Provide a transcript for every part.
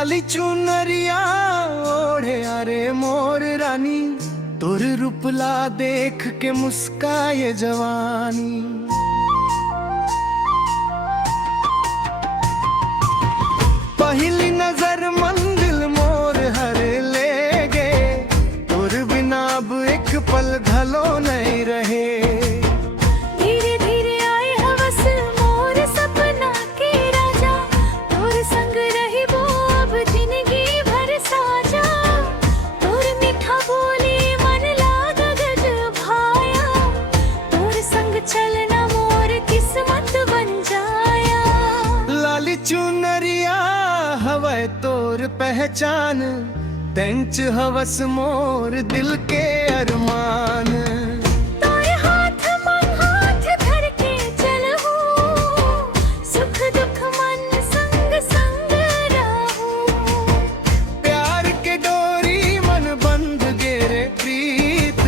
लाली चुनरिया ओढ़े अरे मोर रानी, तोर रूपला देख के मुस्काए जवानी। पहली नजर मंजिल मोर हर ले गे, तोर बिना अब एक पल घलो नहीं रहे। धीरे धीरे आए हवस मोर सपना के राजा, तोर संग रही वो अब जिंदगी भर साजा। तोर मीठा बोली मन लाग गज भाया, तोर संग चलना मोर किस्मत बन जाया। लाली चुनरिया हवै तोर पहचान, तेंच हवस मोर दिल के अरमान। तोरे हाथ मन हाथ धर के चलहु, सुख दुख मन संग संग रहू। प्यार के डोरी मन बंध गेरे प्रीत,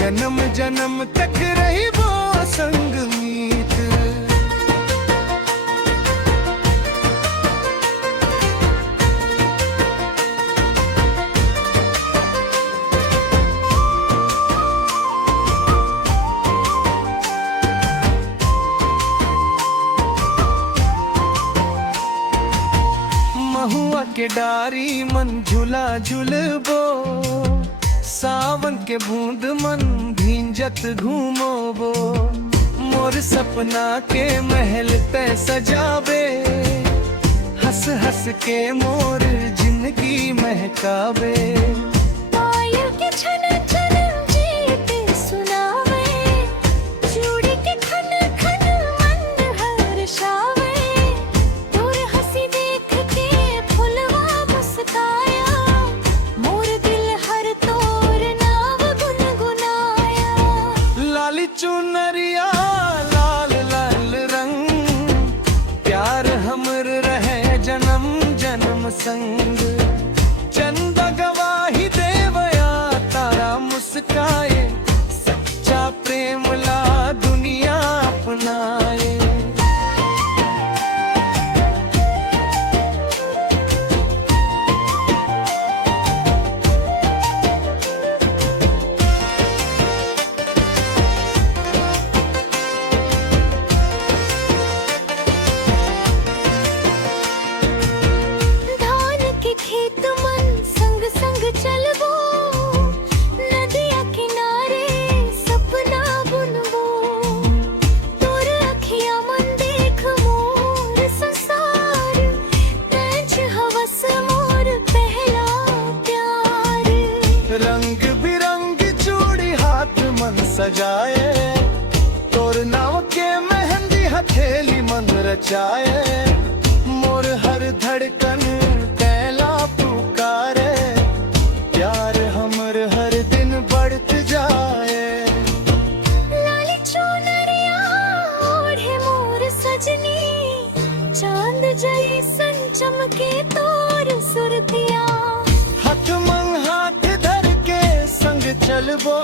जन्म जन्म तक रही वो संग मीत। महुआ के डारी मन झूला झूलबो, सावन के बूंद मन भींजत घूमोबो। मोर सपना के महल ते सजाबे, हंस हंस के मोर जिंदगी महकाबे। पायल के छन छन जीत सुनावे, चूड़ी के खन खन मन हर्षावे। तोर हंसी देख के फुलवा मुस्काया, मोर दिल हर तोर नाव गुनगुनाया। लाली चुनरिया लाल लाल रंग, प्यार हमर रहे जन्म जन्म संग। चंदा गवाही देवया तारा मुस्काए, सच्चा प्रेम ला दुनिया अपनाए। धान के खेत मन संग संग चलबो, नदिया किनारे सपना बुनबो। तोर अखिया मन देख मोर संसार, तेंच हवस मोर पहला प्यार। रंग बिरंग चूड़ी हाथ मन सजाए, तोर नाव के मेहंदी हथेली मन रचाए। मोर हर धड़कन कैला पुकारे, प्यार हमर हर दिन बढ़त जाए। लाली चुनरिया ओढ़े मोर सजनी, चांद जैसन चमके तोर सुरतिया। हाथ मन हाथ धर के संग चलबो,